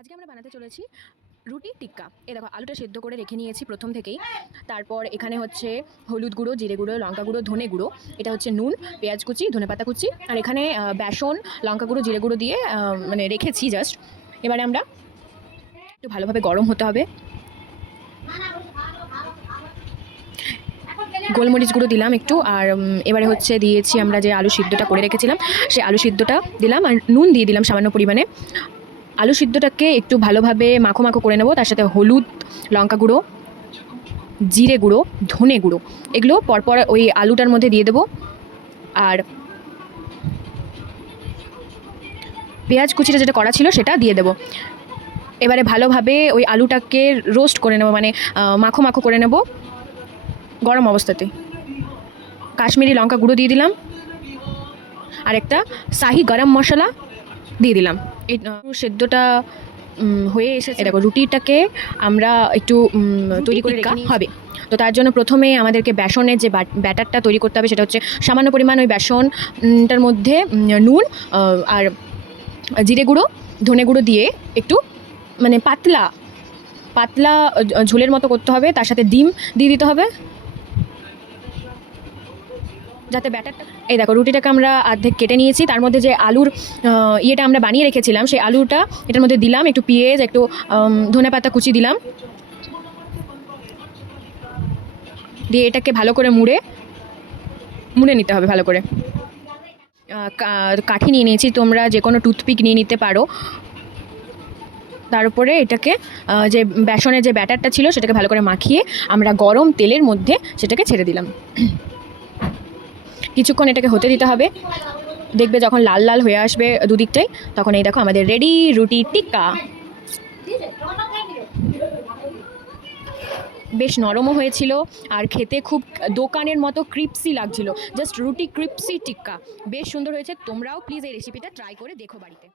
আজকে আমরা বানাতে চলেছি রুটি টিক্কা। এ দেখো আলুটা সেদ্ধ করে রেখে নিয়েছি প্রথম থেকেই। তারপর এখানে হচ্ছে হলুদ গুঁড়ো, জিরে গুঁড়ো, লঙ্কা গুঁড়ো, ধনে গুঁড়ো, এটা হচ্ছে নুন, পেঁয়াজ কুচি, ধনেপাতা কুচি, আর এখানে বেসন, লঙ্কা গুঁড়ো, জিরে গুঁড়ো দিয়ে মানে রেখেছি জাস্ট। এবারে আমরা একটু ভালোভাবে গরম হতে হবে। গোলমরিচ গুঁড়ো দিলাম একটু, আর এবারে হচ্ছে দিয়েছি আমরা যে আলু সিদ্ধটা করে রেখেছিলাম সেই আলু সিদ্ধটা দিলাম, আর নুন দিয়ে দিলাম সামান্য পরিমাণে। আলু সিদ্ধটাকে একটু ভালোভাবে মাখো মাখো করে নেব। তার সাথে হলুদ, লঙ্কা গুঁড়ো, জিরে গুঁড়ো, ধনে গুঁড়ো, এগুলো পরপর ওই আলুটার মধ্যে দিয়ে দেবো। আর পেঁয়াজ কুচিটা যেটা করা ছিল সেটা দিয়ে দেবো। এবারে ভালোভাবে ওই আলুটাকে রোস্ট করে নেব, মানে মাখো মাখো করে নেব গরম অবস্থাতে। কাশ্মীরি লঙ্কা গুঁড়ো দিয়ে দিলাম, আর একটা শাহি গরম মশলা দিয়ে দিলাম। এই সেদ্ধটা হয়ে এসেছে। দেখো রুটিটাকে আমরা একটু তৈরি করে রেখে হবে। তো তার জন্য প্রথমে আমাদেরকে বেসনের যে ব্যাটারটা তৈরি করতে হবে সেটা হচ্ছে সামান্য পরিমাণ ওই বেসনটার মধ্যে নুন আর জিরে গুঁড়ো, ধনে গুঁড়ো দিয়ে একটু মানে পাতলা পাতলা ঝোলের মতো করতে হবে। তার সাথে ডিম দিয়ে দিতে হবে যাতে ব্যাটারটা। এই দেখো রুটিটাকে আমরা অর্ধেক কেটে নিয়েছি, তার মধ্যে যে আলুর ইয়েটা আমরা বানিয়ে রেখেছিলাম সেই আলুটা এটার মধ্যে দিলাম, একটু পেঁয়াজ, একটু ধনেপাতা কুচি দিলাম, দিয়ে এটাকে ভালো করে মুড়ে নিতে হবে ভালো করে। কাঠি নিয়ে নিয়েছি, তোমরা যে কোনো টুথপিক নিয়ে নিতে পারো। তার উপরে এটাকে যে বেসনের যে ব্যাটারটা ছিল সেটাকে ভালো করে মাখিয়ে আমরা গরম তেলের মধ্যে সেটাকে ছেড়ে দিলাম। কিছুক্ষণ এটাকে হতে দিতে হবে। দেখবে যখন লাল লাল হয়ে আসবে দুদিকটাই, তখন এই দেখো আমাদের রেডি রুটি টিক্কা। বেশ নরমও হয়েছিল আর খেতে খুব দোকানের মতো ক্রিপসি লাগছিল, জাস্ট রুটি ক্রিপসি টিক্কা। বেশ সুন্দর হয়েছে। তোমরাও প্লিজ এই রেসিপিটা ট্রাই করে দেখো বাড়িতে।